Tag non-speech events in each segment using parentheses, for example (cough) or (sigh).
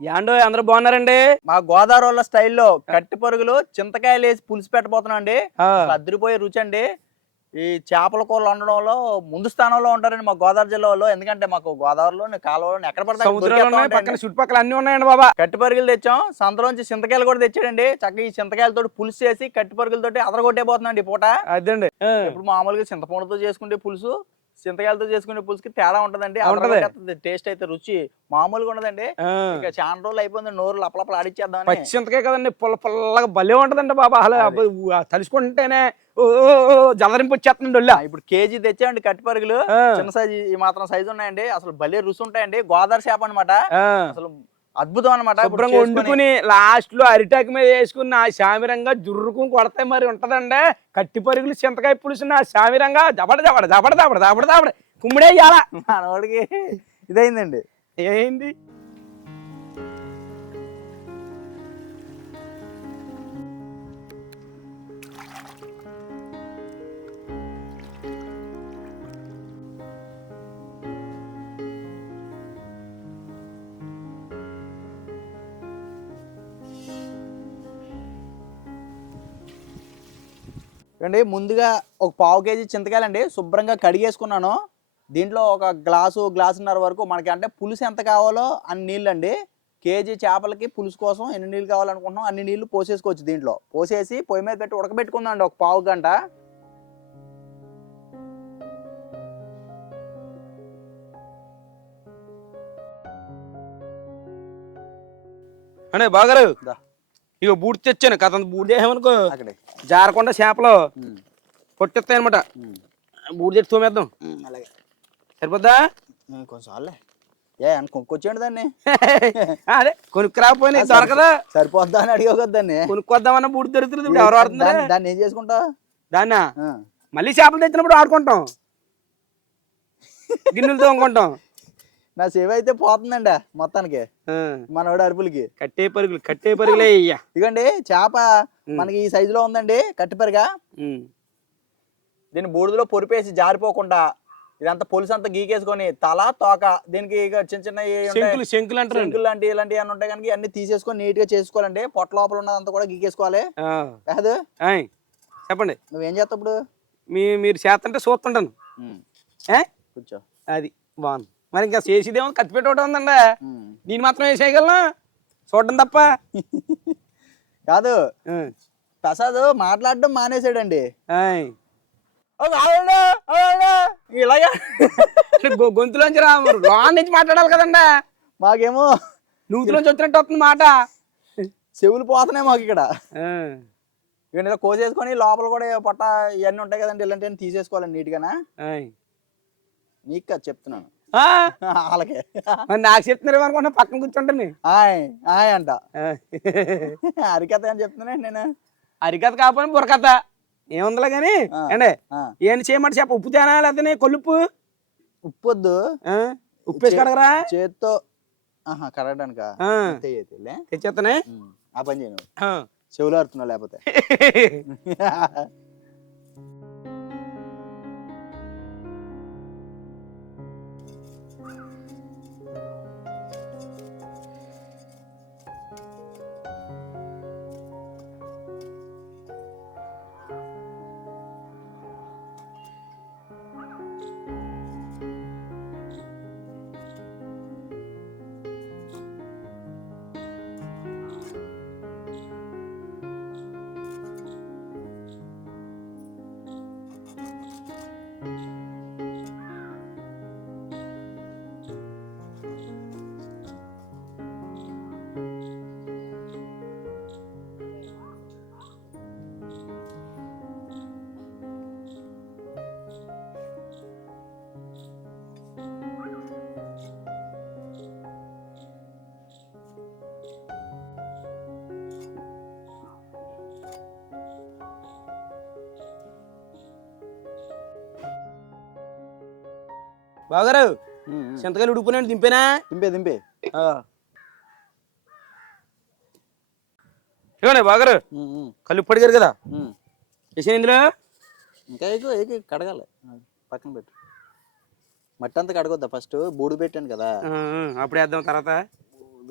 యాండో అందరూ బాగున్నారండి? మా గోదావరి వాళ్ళ స్టైల్లో కట్టి పరుగులు చింతకాయలు వేసి పులుసు పెట్టబోతున్నాం అండి అదిరిపోయే రుచి అండి ఈ చేపల కూరలు వండడంలో ముందు స్థానంలో ఉంటారండి మా గోదావరి జిల్లా వాళ్ళు ఎందుకంటే మాకు గోదావరిలో కాలువలో ఎక్కడ పడతా సముద్రాలు ఉన్నాయి పక్కన చుట్టుపక్కల అన్ని ఉన్నాయండి బాబా. కట్టి పరుగులు తెచ్చాం. సంతలోంచి చింతకాయలు కూడా తెచ్చాడండి. చక్కగా ఈ చింతకాయలతో పులుసు చేసి కట్టి పరుగులతోటి అదరగొట్టేపోతున్నాండి ఈ పూట. అదండి. ఆ, ఇప్పుడు మామూలుగా చింతపండుతో చేసుకుంటే పులుసు చింతకాయలతో చేసుకునే పులుసుకి తేడా ఉంటదండి. ఉంటది. టేస్ట్ అయితే రుచి మామూలుగా ఉండదండి. ఇంకా చాలా రోజులు అయిపోయింది నోరు లపలపల ఆడిచ్చేద్దామని. పచ్చి చింతకాయ కదండి పుల్ల పుల్లగా భలే ఉంటదండి బాబా. అసలు తలుచుకుంటేనే ఓ, ఓ, జలరింపు వచ్చేస్తుంది ఇప్పుడు కేజీ తెచ్చామండి కట్టి పరుగులు. ఆ, చిన్న సైజు ఈ మాత్రం సైజు ఉన్నాయండి. అసలు భలే రుచి ఉంటాయండి. గోదావరి చేప అన్నమాట. ఆ. అసలు అద్భుతం అనమాట శుభ్రంగా వండుకుని లాస్ట్లో అరిటాకు మీద వేసుకుని ఆ శామిరంగా జుర్రుకుని కొడితే మరి ఉంటదండి. కట్టి పరుగులు చింతకాయ పులుసు నా శామిరంగా జబడ జబడ జబడ జబడ జబడ జబడ. కుమ్మిడే ఇయ్యాల. మనవాడికి ఇదైందండి. ఏంది? అండి ముందుగా ఒక పావు కేజీ చింతకాయలండి శుభ్రంగా కడిగేసుకున్నాను. దీంట్లో ఒక గ్లాసు గ్లాసున్నర వరకు మనకి అంటే పులుసు ఎంత కావాలో అన్ని నీళ్ళు అండి కేజీ చేపలకి పులుసు కోసం ఎన్ని నీళ్ళు కావాలనుకుంటున్నాం అన్ని నీళ్ళు పోసేసుకోవచ్చు దీంట్లో. పోసేసి పొయ్యి మీద పెట్టి ఉడకబెట్టుకుందాం అండి ఒక పావు గంట. అంటే బాగారు. ఇక బూడి తెచ్చాను కథ బూడి అక్కడే జారకుండా చేపలు పొట్టెత్తాయి అనమాట బూడి తెచ్చి తోమేద్దాం. అలాగే. సరిపోద్దా? కొంచెం ఏ అని కొనుక్కొచ్చేయండి దాన్ని? (laughs) అదే కొనుక్కు రాకపోయినా దొరకదా? సరిపోద్దా అని అడిగా కదా దాన్ని? కొనుక్కొద్దామన్న బూడి దొరుకుతుంది ఇప్పుడు ఎవరు వాడుతున్నారా? దాన్ని- ఏం చేసుకుంటా? దాన్నా? మళ్ళీ చేపలు తెచ్చినప్పుడు ఆడుకుంటాం. (laughs) గిన్నెలు తోముకుంటాం. నా సేవ అయితే పోతుందండి మొత్తానికి. మనోడు అరుపులకి. కట్టే పరుగులు కట్టే పరుగులే అయ్యా. ఇదిగోండి చేప మనకి ఈ సైజులో ఉందండి కట్టిపరిగా దీన్ని బూడిదలో పొరిపేసి జారిపోకుండా ఇదంతా పులుసు అంతా గీకేసుకొని తల తోక దీనికి చిన్న చిన్న శంకులు శంకులు అంటారు శంకులు లాంటి ఇలాంటి అన్నీ ఉంటాయి కనుక అన్ని తీసేసుకొని నీట్గా చేసుకోవాలండి. పొట్ట లోపల ఉన్నదంతా కూడా గీకేసుకోవాలి. కాదు? చెప్పండి. నువ్వేం చేస్తావు ఇప్పుడు? మీ మీరు చేస్తుంటే చూస్తుంటాను? కూర్చో. అది బాగుంది. మరి ఇంకా చేసేదేమో కత్తి పెట్టడం ఉందండి. నేను మాత్రం వేసేయగలను చూడడం తప్ప. (laughs) కాదు. ప్రసాద్ మాట్లాడడం మానేసాడండి. ఇలాగా. గొంతులోంచి రా లోన్ నుంచి మాట్లాడాలి కదండి. మాకేమో నూతులోంచి వచ్చినట్టు వస్తుంది మాట. చెవులు పోతున్నాయి మాకు ఇక్కడ. ఇలా కోసేసుకొని లోపల కూడా పొట్ట ఇవన్నీ ఉంటాయి కదండి ఇలాంటివన్నీ తీసేసుకోవాలండి నీట్గానా. నీకు చెప్తున్నాను. మరి నాకు చెప్తున్నారు అనుకున్నా పక్కన కూర్చుంటాను ఆయ్ ఆయ్ అంట. ఆ. అరికథ అని చెప్తున్నాను నేను? అరికథ కాకపోయినా బుర్రకథ. ఏముందిలే కానీ? ఆ, ఏం చేయమంటే చెప్ప. ఉప్పు తేనా లేకపోతే కొలుపు? ఉప్పు వద్దు ఉప్పు వేసి కడగరా? చేత్తో ఆహా కడగడానిక? తెచ్చేస్తానే ఆ పని చేయను. చెవులు అరుతున్నావు లేకపోతే. (laughs) బాగారు. చింతకాయలు ఉడుకున్నాడు దింపేనా? దింపే దింపే. ఆ. ఇవ్వండి బాగారు కళ్ళు పడిగారు కదా. వేసిన ఇందులో? ఇంకా ఎక్కువ ఎక్కువ కడగాలి. పక్కన పెట్టు. మట్టి అంతా కడగొద్దా. ఫస్ట్ బూడు పెట్టాను కదా. అప్పుడు వేద్దాం తర్వాత.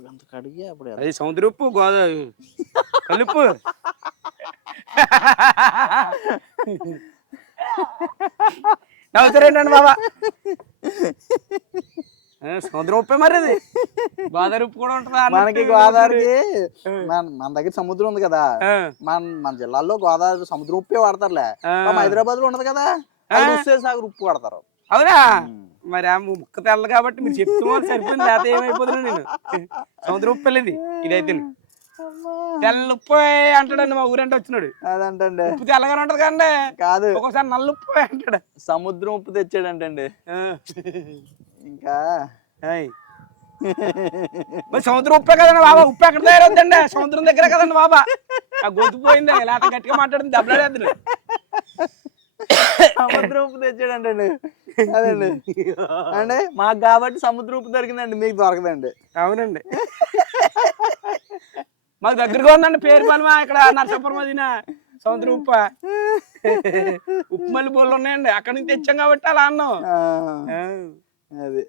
అంత కడిగి అప్పుడు అది సముద్ర ఉప్పు గోదావరి కలుపు. (laughs) నవ్వుతారేంటండి బాబా సముద్రం ఉప్పే మరి అది గోదావరి (laughs) ఉప్పు కూడా ఉంటుందా మనకి గోదావరికి మన దగ్గర సముద్రం ఉంది కదా. మన మన జిల్లాలో గోదావరి సముద్రం ఉప్పే వాడతారులే హైదరాబాద్లో ఉండదు కదా. సాగర్ ఉప్పు వాడతారు. అవునా? మరి ఆ ముక్క తెల్ల కాబట్టి మీరు చెప్తున్నారు సరిపోయింది లేకపోతే ఏమైపోతున్నా నేను. సముద్రం ఉప్పు వెళ్ళింది ఇదైతే తెల్ల ఉప్పు అంటాడండి మా ఊరంటే వచ్చినాడు. అదంటండి. ఉప్పు తెల్లగానే ఉంటది కండి కాదు. ఒక్కోసారి నల్ల ఉప్పు అంటాడు. సముద్రం ఉప్పు తెచ్చాడంటండి. ఆ. ఇంకా. మరి సముద్రం ఉప్పే కదండి బాబా? ఉప్పు ఎక్కడ తయారవుతుందండి సముద్రం దగ్గర కదండి బాబా? ఆ గొంతు పోయింది లేకపోతే గట్టిగా మాట్లాడింది దెబ్బలాడేద్దు సముద్రం ఉప్పు తెచ్చాడంటండి అదండి? అంటే మాకు కాబట్టి సముద్రం ఉప్పు దొరికిందండి మీకు దొరకదండి. అవునండి. మాకు దగ్గరగా ఉందండి పేరు పనిమా ఇక్కడ నరసాపురం అదిన సముద్రం ఉప్ప. ఉప్పు మళ్ళీ బోళ్ళు ఉన్నాయండి. అక్కడి నుంచి తెచ్చాం కాబట్టి అలా అన్నాం. అది?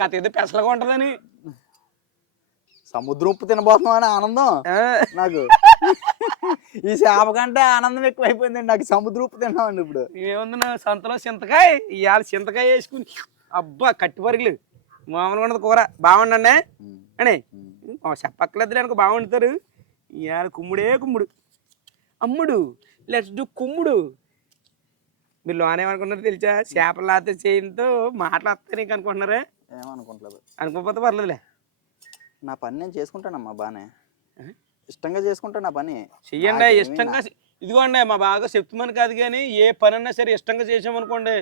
కథ ఏదో పెసలుగా ఉంటదని. సముద్రం ఉప్పు తినబోతున్నాం అని ఆనందం. నాకు ఈ చేప కంటే ఆనందం ఎక్కువ అయిపోయిందండి నాకు సముద్రం ఉప్పు తిన్నామండి ఇప్పుడు. ఏముంది సంతలో చింతకాయ ఇవాళ చింతకాయ వేసుకుని అబ్బా కట్టి పరుగులు. మామూలుగా ఉండదు కూర. బాగుండండి అని? చెప్పక్కర్లేదు అనుకో బాగుంటారు ఇవాళ కుమ్ముడే కుమ్ముడు. అమ్ముడు లెట్స్ డూ కుమ్ముడు. మీరు లోనేమనుకున్నారు తెలుసా? చేపలు లాతే చేయంతో మాట్లాడితే నీకు అనుకుంటున్నారా? ఏమనుకుంటలేదు. అనుకోకపోతే పర్లేదులే. నా పని నేను చేసుకుంటానమ్మా బానే. ఇష్టంగా చేసుకుంటాను నా పని. చెయ్యండి ఇష్టంగా ఇదిగోండి మా బాగా చెప్తున్నాను కాదు కానీ ఏ పని అన్నా సరే ఇష్టంగా చేసామనుకోండి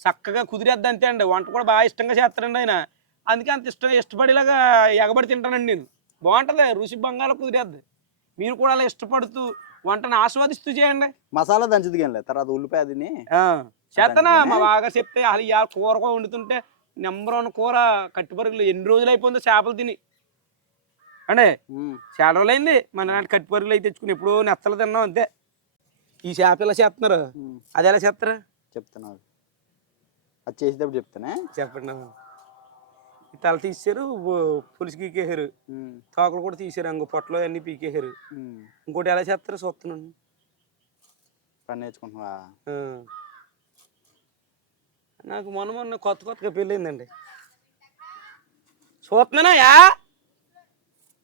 చక్కగా కుదిరేద్ది అంతే అండి. వంట కూడా బాగా ఇష్టంగా చేస్తారండి ఆయన. అందుకే అంత ఇష్టంగా ఇష్టపడేలాగా ఎగబడి తింటానండి నేను. బాగుంటుంది రుచి బంగాళ కుదిరేద్ది. మీరు కూడా అలా ఇష్టపడుతూ వంటను ఆస్వాదిస్తూ చేయండి. మసాలా దంచుది తర్వాత ఉల్లిపాయ తిని చేస్తానా మా బాగా చెప్తే అసలు ఇవాళ కూర వండుతుంటే నెంబర్ వన్ కూర కట్టుపరుగులు ఎన్ని రోజులు అయిపోయిందో చేపలు తిని. అంటే చాలా రోజులైంది మన నాటి కట్టుపరుగులు అయితే తెచ్చుకుని ఎప్పుడో నెత్తలు తిన్నాం అంతే. ఈ చేప ఎలా చేస్తున్నారు? అది ఎలా చేస్తారా? చెప్తాను ఆగు. అది చేసేటప్పుడు చెప్తానే. చెప్పండి తల తీసారు పులుసు పీకేసారు ఉమ్, తోకలు కూడా తీసారు అంగ పొట్టలో అన్ని పీకేసారు ఉమ్. ఇంకోటి ఎలా చేస్తారో చూస్తున్నాను. పని నేర్చుకుంటున్నావా. నాకు మొన్న మొన్న కొత్త కొత్తగా పెళ్ళిందండి. చూస్తున్నానా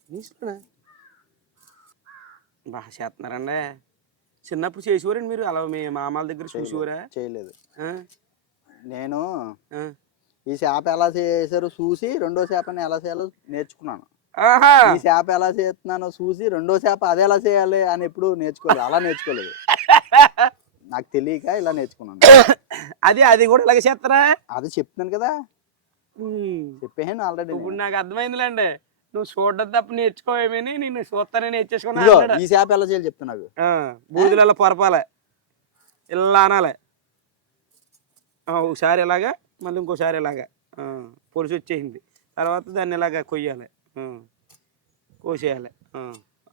నీసునా బాగా చేస్తున్నారండి. చిన్నప్పుడు చేసేవారండి మీరు? అలా మీ మామల దగ్గర చూసేవారా? చేయలేదు? నేను. ఈ చేప ఎలా చేశారో చూసి రెండో చేపని ఎలా చేయాలో నేర్చుకున్నాను. ఈ చేప ఎలా చేస్తున్నానో చూసి రెండో చేప అది ఎలా చేయాలి అని ఎప్పుడు నేర్చుకోలేదు. అలా నేర్చుకోలేదు. నాకు తెలియక ఇలా నేర్చుకున్నాను. అది అది కూడా ఇలాగ చేస్తారా? అది చెప్తున్నాను కదా. చెప్పేసాను ఆల్రెడీ ఇప్పుడు నాకు అర్థమైందిలేండి. నువ్వు చూడడం తప్ప నేర్చుకోవేమని నేను చూస్తానే నేర్చేసుకున్నా. ఈ చేప ఎలా చేయాలి చెప్తా నాకు. పొరపాలే. ఇలా అనాలి. ఒకసారి ఇలాగా మళ్ళీ ఇంకోసారి ఇలాగా పొలుసు వచ్చేసింది. తర్వాత దాన్ని ఇలాగా కొయ్యాలి కోసేయాలి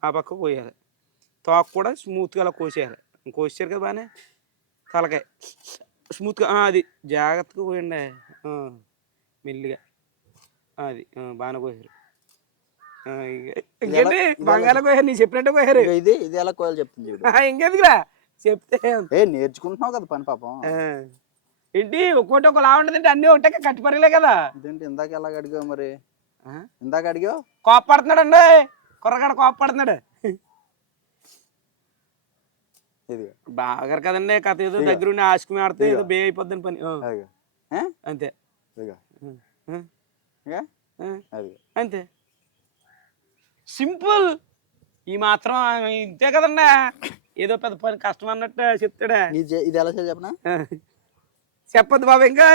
ఆ, పక్క కోయాలి. తోక కూడా స్మూత్గా అలా కోసేయాలి. కోసారు కదా బాగానే తలకాయ. స్మూత్గా అది జాగ్రత్తగా కోయండి. ఆ, మెల్లిగా. అది బాగానే కోసారు. ఇంకేంటి? బంగాళ కోసారు నీ చెప్పినట్టు కోసారు. ఇది ఇది ఎలా కోయాలి చెప్తుంది ఇంకెందుకురా? చెప్తే ఏ నేర్చుకుంటున్నావు కదా పని పాపం. ఏంటి ఒక్కోటి ఒక లా ఉండదంటే అన్నీ ఒకటే కట్టిపరలే కదా. ఇదేంటి ఇందాక ఎలా అడిగావు మరి? ఇందాక అడిగావు? కోప్పడుతున్నాడు అండి కుర్రగాడ కోప్పడుతున్నాడు. ఇదిగో బాగా కదండి కథ ఏదో దగ్గర ఉండి ఆసుకుని ఆడితే ఏదో బే అయిపోద్దని పని? అంతే. అంతే. సింపుల్. ఈ మాత్రం ఇంతే కదండి. ఏదో పెద్ద పని కష్టం అన్నట్టు చెప్తాడా. ఇది ఎలా చెప్పనా? చెప్పదు బాబు ఇంకా.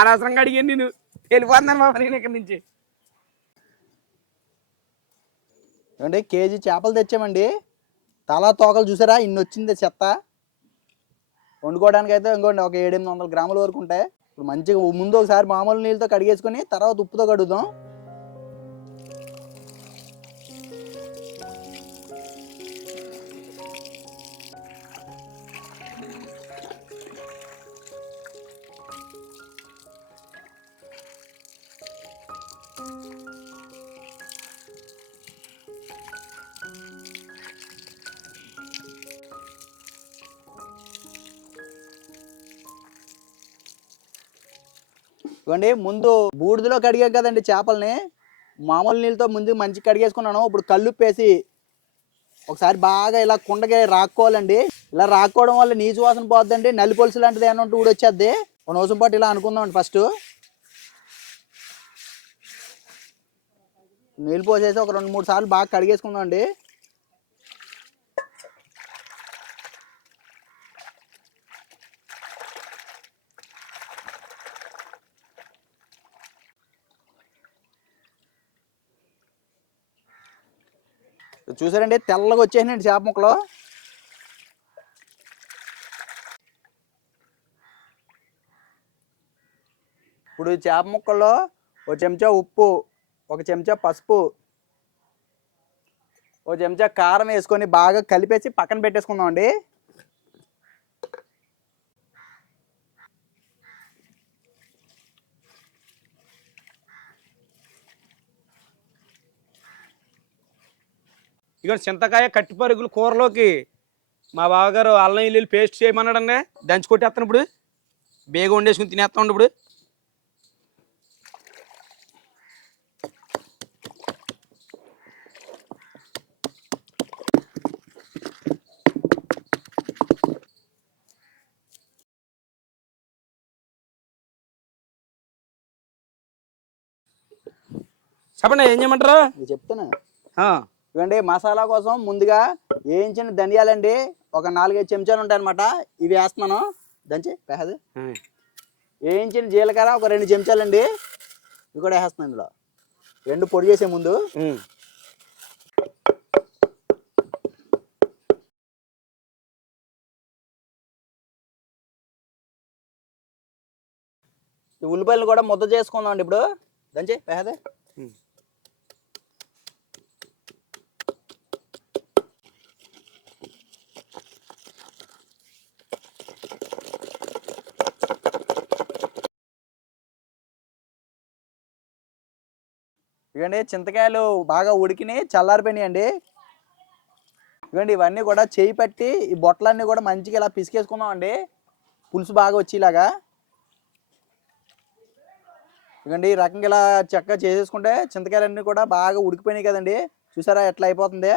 అనవసరంగా అడిగాను నేను వెళ్ళిపోతున్నాను బాబు నేను ఇక్కడి నుంచి. ఏమండి కేజీ చేపలు తెచ్చామండి. తలా తోకలు చూసారా? ఇన్ని వచ్చింది చెత్త. వండుకోవడానికి అయితే ఇంకోండి ఒక ఏడెనిమిది వందల గ్రాముల వరకు ఉంటాయి. ఇప్పుడు మంచిగా ముందు ఒకసారి మామూలు నీళ్ళతో కడిగేసుకొని తర్వాత ఉప్పుతో కడుగుదాం. ఇవ్వండి ముందు బూడిదలో కడిగా కదండి చేపల్ని. మామూలు నీళ్ళతో ముందు మంచి కడిగేసుకున్నాను. ఇప్పుడు కల్లుప్పేసి ఒకసారి బాగా ఇలా కుండగా రాక్కోవాలండి. ఇలా రాక్కోవడం వల్ల నీచు వాసన పోద్దండి. నల్లి పొలుసు లాంటిది ఏమన్నా ఉంటే ఊడొచ్చేద్ది. ఒక నిమిషం పాటు ఇలా అనుకుందామండి ఫస్ట్. నీళ్ళు పోసేసి ఒక రెండు మూడు సార్లు బాగా కడిగేసుకుందామండి చూసారండి? తెల్లగా వచ్చేసినాయండి చేప ముక్కలు. ఇప్పుడు చేప ముక్కల్లో ఒక చెంచా ఉప్పు ఒక చెంచా పసుపు ఒక చెంచా కారం వేసుకొని బాగా కలిపేసి పక్కన పెట్టేసుకుందాం అండి ఇక చింతకాయ కట్టి పరుగులు కూరలోకి. మా బావగారు అల్లం ఇల్లు పేస్ట్ చేయమన్నాడండి దంచి కొట్టేస్తాను ఇప్పుడు. బేగ వండేసుకుని తినేస్తాం ఇప్పుడు. చెప్పండి ఏం చేయమంటారు? చెప్తాను ఇవ్వండి మసాలా కోసం ముందుగా వేయించిన ధనియాలండి ఒక నాలుగైదు చెంచాలు ఉంటాయన్నమాట. ఇవి వేస్తున్నాను. దంచి పేహది. వేయించిన జీలకర్ర ఒక రెండు చెంచాలండి. ఇవి కూడా వేస్తున్నాను ఇందులో. రెండు పొడి చేసే ముందు. ఉల్లిపాయలు కూడా ముద్ద చేసుకుందాం అండి ఇప్పుడు. దంచి పేహదే. ఇవ్వండి. చింతకాయలు బాగా ఉడికినాయి చల్లారిపోయినాయి అండి ఇవ్వండి ఇవన్నీ కూడా చేయి పట్టి ఈ బొట్టలన్నీ కూడా మంచిగా ఇలా పిసికేసుకుందాం అండి పులుసు బాగా వచ్చేలాగా. ఇవ్వండి ఈ రకంగా ఇలా చక్కగా చేసేసుకుంటే చింతకాయలన్నీ కూడా బాగా ఉడికిపోయినాయి కదండి. చూసారా ఎట్లా అయిపోతుంది?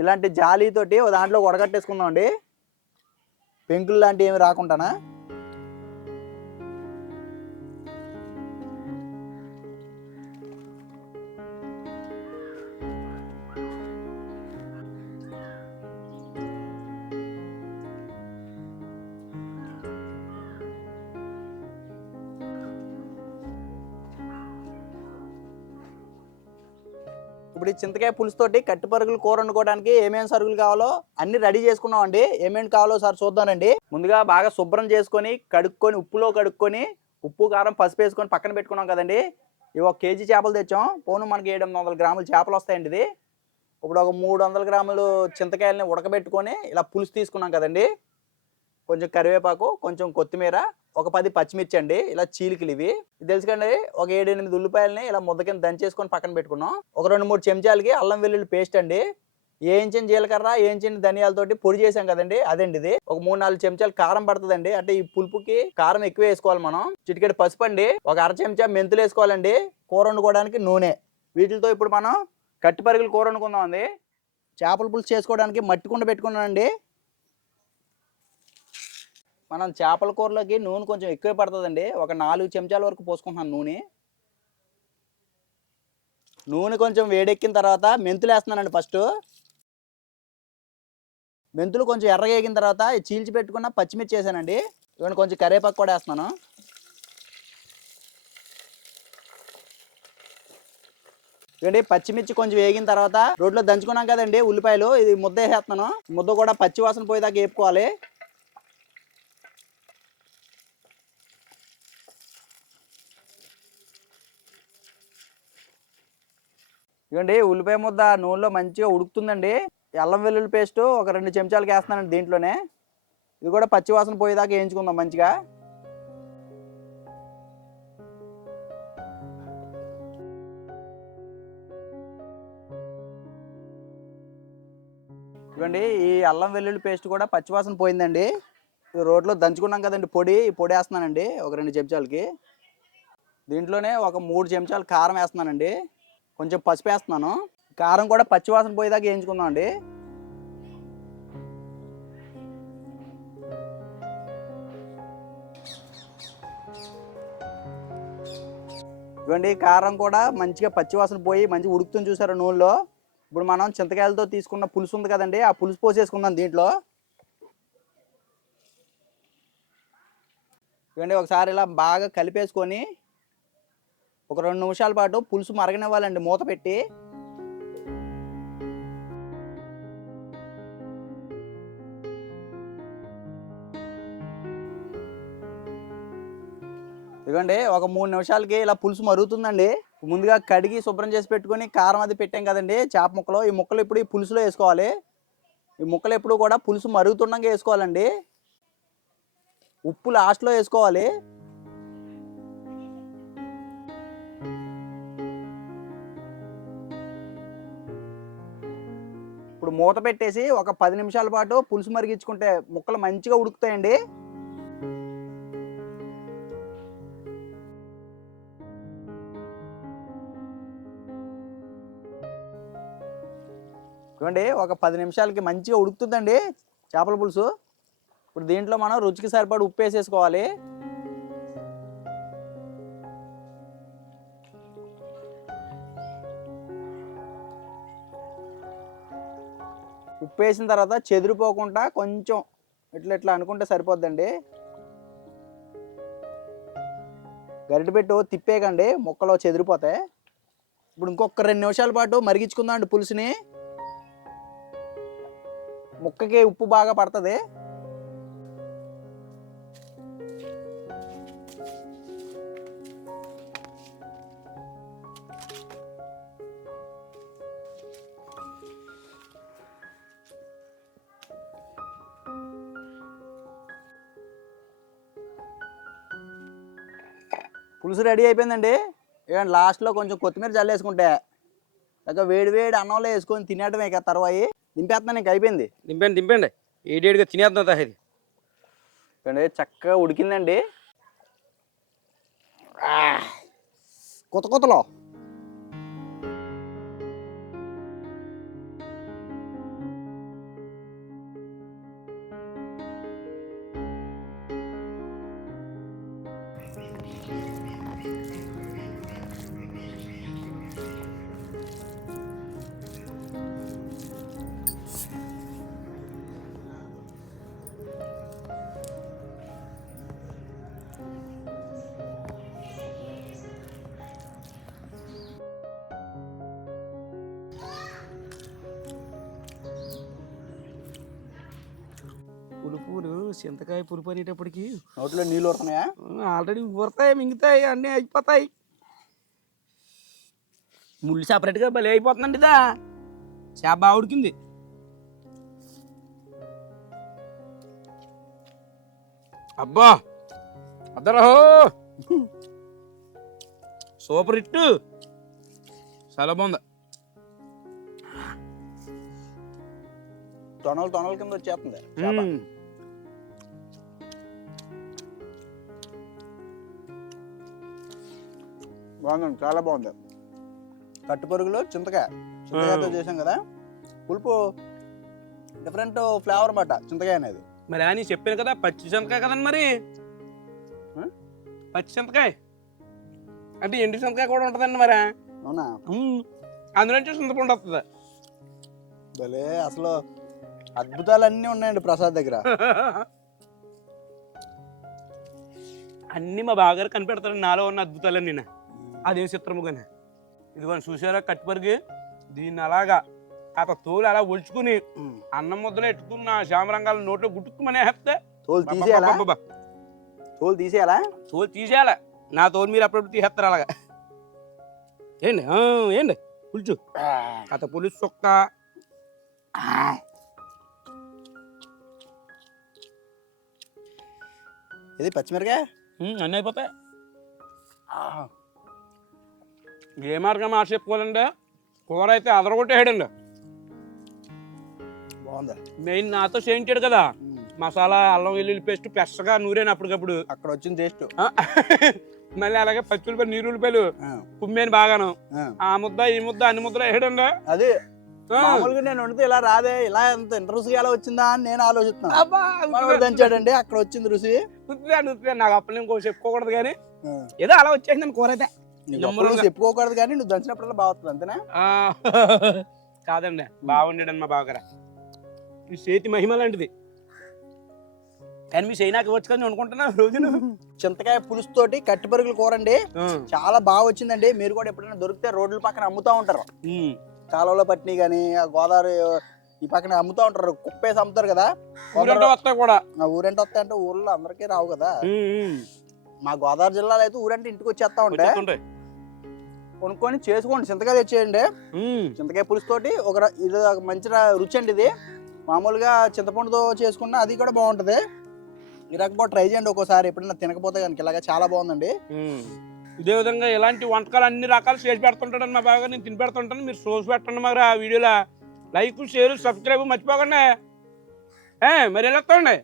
ఇలాంటి జాలీతోటి దాంట్లో ఉడగట్టేసుకుందాం అండి పెంకులు లాంటివి ఏమి రాకుండానా? ఇప్పుడు ఈ చింతకాయ పులుసుతోటి కట్టి పరుగులు కూర వండుకోవడానికి ఏమేమి సరుకులు కావాలో అన్ని రెడీ చేసుకున్నాం అండి ఏమేమి కావాలో సార్ చూద్దానండి ముందుగా బాగా శుభ్రం చేసుకొని కడుక్కొని ఉప్పులో కడుక్కొని ఉప్పు కారం పసుపు వేసుకొని పక్కన పెట్టుకున్నాం కదండి. ఇవి ఒక కేజీ చేపలు తెచ్చాం. పోను మనకి ఏడు వందల చేపలు వస్తాయండి. ఇది ఇప్పుడు ఒక మూడు వందల గ్రాములు చింతకాయలని ఉడకబెట్టుకొని ఇలా పులుసు తీసుకున్నాం కదండి. కొంచెం కరివేపాకు కొంచెం కొత్తిమీర ఒక పది పచ్చిమిర్చి అండి ఇలా చీలికలు ఇవి. ఇది ఒక ఏడు ఎనిమిది ఉల్లిపాయలని ఇలా ముద్ద కింద దంచేసుకొని పక్కన పెట్టుకున్నాం. ఒక రెండు మూడు చెంచాలకి అల్లం వెల్లుల్లి పేస్ట్ అండి. ఏంచిన జీలకర్ర ఏంచిన ధనియాలతోటి పొడి చేసాం కదండి అదండి ఇది. ఒక మూడు నాలుగు చెంచాలు కారం పడుతుందండి. అంటే ఈ పులుపుకి కారం ఎక్కువ వేసుకోవాలి మనం. చిటికెడు పసుపు అండి ఒక అర చెంచా మెంతులు వేసుకోవాలండి. కూర వండుకోవడానికి నూనె. వీటితో ఇప్పుడు మనం కట్టి పరుగులు కూర వండుకుందాం అండి. చేపల పులుసు చేసుకోవడానికి మట్టి కుండ పెట్టుకున్నానండి. మనం చేపల కూరలోకి నూనె కొంచెం ఎక్కువ పడుతుందండి. ఒక నాలుగు చెంచాల వరకు పోసుకుంటున్నాను నూనె. నూనె కొంచెం వేడెక్కిన తర్వాత మెంతులు వేస్తున్నానండి ఫస్ట్. మెంతులు కొంచెం ఎర్రగా వేగిన తర్వాత చీల్చి పెట్టుకున్న పచ్చిమిర్చి వేసానండి. ఇవన్నీ కొంచెం కరివేపాకు కూడా వేస్తున్నాను. ఇవ్వండి పచ్చిమిర్చి కొంచెం వేగిన తర్వాత రోడ్లో దంచుకున్నాం కదండి ఉల్లిపాయలు. ఇది ముద్ద వేసేస్తున్నాను. ముద్ద కూడా పచ్చి వాసన పోయేదాకా వేపుకోవాలి. ఇవ్వండి ఉల్లిపాయ ముద్ద నూనెలో మంచిగా ఉడుకుతుందండి. అల్లం వెల్లుల్లి పేస్ట్ ఒక రెండు చెంచాలకి వేస్తున్నానండి దీంట్లోనే. ఇది కూడా పచ్చి వాసన పోయేదాకా వేయించుకుందాం మంచిగా. ఇవ్వండి ఈ అల్లం వెల్లుల్లి పేస్ట్ కూడా పచ్చి వాసన పోయిందండి. రోడ్లో దంచుకున్నాం కదండి పొడి పొడి వేస్తున్నానండి ఒక రెండు చెంచాలకి. దీంట్లోనే ఒక మూడు చెంచాలు కారం వేస్తున్నానండి. కొంచెం పసుపు వేస్తున్నాను కారం కూడా పచ్చివాసన పోయేదాకా వేయించుకుందాం అండి. ఇవ్వండి కారం కూడా మంచిగా పచ్చివాసన పోయి మంచిగా ఉడుకుతుంది చూసారు నూనెలో. ఇప్పుడు మనం చింతకాయలతో తీసుకున్న పులుసు ఉంది కదండి ఆ పులుసు పోసేసుకుందాం దీంట్లో. ఇవ్వండి ఒకసారి ఇలా బాగా కలిపేసుకొని ఒక రెండు నిమిషాల పాటు పులుసు మరగనివ్వాలండి మూత పెట్టి. ఇదిగోండి ఒక మూడు నిమిషాలకి ఇలా పులుసు మరుగుతుందండి. ముందుగా కడిగి శుభ్రం చేసి పెట్టుకొని కారం అది పెట్టాం కదండి చేప ముక్కలు. ఈ ముక్కలు ఇప్పుడు ఈ పులుసులో వేసుకోవాలి. ఈ ముక్కలు ఎప్పుడు కూడా పులుసు మరుగుతుండగా వేసుకోవాలండి. ఉప్పు లాస్ట్లో వేసుకోవాలి. మూత పెట్టేసి ఒక పది నిమిషాల పాటు పులుసు మరిగించుకుంటే ముక్కలు మంచిగా ఉడుకుతాయండి. చూడండి ఒక పది నిమిషాలకి మంచిగా ఉడుకుతుందండి చేపల పులుసు. ఇప్పుడు దీంట్లో మనం రుచికి సరిపడి ఉప్పు వేసేసుకోవాలి. ఉప్పు వేసిన తర్వాత చెదిరిపోకుండా కొంచెం ఇట్లా ఇట్లా అనుకుంటే సరిపోద్దండి. గరిటెపెట్టు తిప్పేకండి తిప్పేయకండి ముక్కలు చెదిరిపోతాయి. ఇప్పుడు ఇంకొక రెండు నిమిషాల పాటు మరిగించుకుందాం అండి పులుసుని. ముక్కకి ఉప్పు బాగా పడుతుంది. పులుసు రెడీ అయిపోయిందండి. ఇక లాస్ట్లో కొంచెం కొత్తిమీర చల్లేసుకుంటే ఇక వేడి వేడి అన్నంలో వేసుకొని తినేయటమే ఇక తర్వాయి. దింపేస్తున్నాను ఇంక అయిపోయింది. దింపండి దింపండి ఏడేడిగా తినేద్దాం తా ఇది. చూడండి చక్కగా ఉడికిందండి. కొత్త కొత్తలో. చింతకాయ పులుపు అనేటప్పటికి. నోట్లో నీళ్ళు ఊరుతున్నాయా ఆల్రెడీ ఊరతాయి మింగుతాయి అన్నీ అయిపోతాయి. ముళ్ళు సపరేట్గా భలే అయిపోతుందండి ఇదా. చేప బాగా ఉడికింది. అబ్బా అద్దరహో సూపర్ హిట్. చాలా బాగుంది. తొనలు తొనల కింద వచ్చేస్తుంది బాగుందండి చాలా బాగుంది. కట్టు పరుగులో చింతకాయ. చింతకాయతో. చేసాం కదా? పులుపు డిఫరెంట్ ఫ్లేవర్ అన్నమాట చింతకాయ అనేది. మరి అని చెప్పాను కదా పచ్చి చింతకాయ కదండి మరి? పచ్చి చింతకాయ? అంటే ఎండు చింతకాయ కూడా ఉంటుందండి మరి. అవునా. అందులో నుంచి చింతపండు వస్తుంది. భలే అసలు అద్భుతాలన్నీ ఉన్నాయండి ప్రసాద్ దగ్గర. (laughs) అన్ని మా బాగారు కనిపెడతాడు నాలో ఉన్న అద్భుతాలన్నీ. నా. అదేం చిత్రముగానే. ఇదిగోండి చూసారా కట్టుపరిగి దీన్ని అలాగా కాత తోలు అలా ఒలుచుకుని. అన్నం ముద్దలో ఎట్టుకున్న శామరంగాల నోట్లో గుట్టుకుమనే హెప్తే తోలు తీసేయాలా? తోలు తీసేయాలా? తోలు తీసేయాల? నా తోలు మీరు అప్పుడప్పుడు తీసేస్తారు అలాగా. ఏండి ఆ, ఏండి పులుచు. కాత పులుసు చొక్క. ఇది పచ్చిమిరకాయ? అన్నీ అయిపోతాయి. ఏ మార్గం ఆశ చెప్పుకోవాలండి? కూర అయితే అదరగొట్టేయడండి బాగుంది? మెయిన్ నాతో చేయించాడు కదా. మసాలా అల్లం వెల్లుల్లి పేస్ట్ పెసగా నూరేను అప్పటికప్పుడు. అక్కడ వచ్చింది టేస్ట్ మళ్ళీ అలాగే పచ్చి ఉల్లిపాయలు నీరు ఉల్లిపాయలు కుమ్మేని బాగాను. ఆ. ముద్ద ఈ ముద్ద అన్ని ముద్దలు వేయడండి అదే మామూలుగా నేను వండితే ఇలా రాదే ఇలా ఎంత ఇంత రుచిగా ఎలా వచ్చిందా అని నేను ఆలోచిస్తున్నాను దంచాడండి అక్కడ వచ్చింది రుచి. నాకు అప్పలు ఇంకో చెప్పుకోకూడదు కానీ. ఏదో అలా వచ్చేసింది కూర చెప్పుకోకూడదు కానీ నువ్వు దంచినప్పుడల్లా బాగుతుంది అంతేనా? (laughs) కాదండి బాగుండేడని మా బావగారా. ఈ చేతి మహిమ లాంటిది. కానీ మీ చేయి నాకు వచ్చు కానీ అనుకుంటున్నా రోజును చింతకాయ పులుసుతోటి కట్టి పరుగుల కూర అండి చాలా బాగా వచ్చిందండి. మీరు కూడా ఎప్పుడైనా దొరికితే రోడ్ల పక్కన అమ్ముతా ఉంటారు. కాలువలో పట్టిని కానీ ఆ గోదావరి ఈ పక్కన అమ్ముతా ఉంటారు. కుప్పేసి అమ్ముతారు కదా. వస్తాయి కూడా. ఊరంటే వస్తాయంటే ఊర్లో అందరికీ రావు కదా. మా గోదావరి జిల్లాలో అయితే ఊరంటే ఇంటికి వచ్చేస్తా ఉంటే వచ్చేస్తుంటాయి. కొనుక్కొని చేసుకోండి. చింతకాయ తెచ్చేయండి. చింతకాయ పులుసుతోటి ఒక ఇది ఒక మంచి రుచి అండి ఇది. మామూలుగా చింతపండుతో చేసుకున్న అది కూడా బాగుంటుంది. ఈ రకంగా ట్రై చేయండి ఒక్కోసారి ఎప్పుడైనా తినకపోతే కనుక ఇలాగా చాలా బాగుందండి. ఇదే విధంగా ఇలాంటి వంటకాలు అన్ని రకాలు చేసి పెడుతుంటాడు మా బాగా నేను తిని పెడుతుంటాను. మీరు సోస్ పెట్టండి మరి ఆ వీడియోలో. లైక్ షేర్ సబ్స్క్రైబ్ మర్చిపోకండి. మరి వెళ్ళొస్తాండి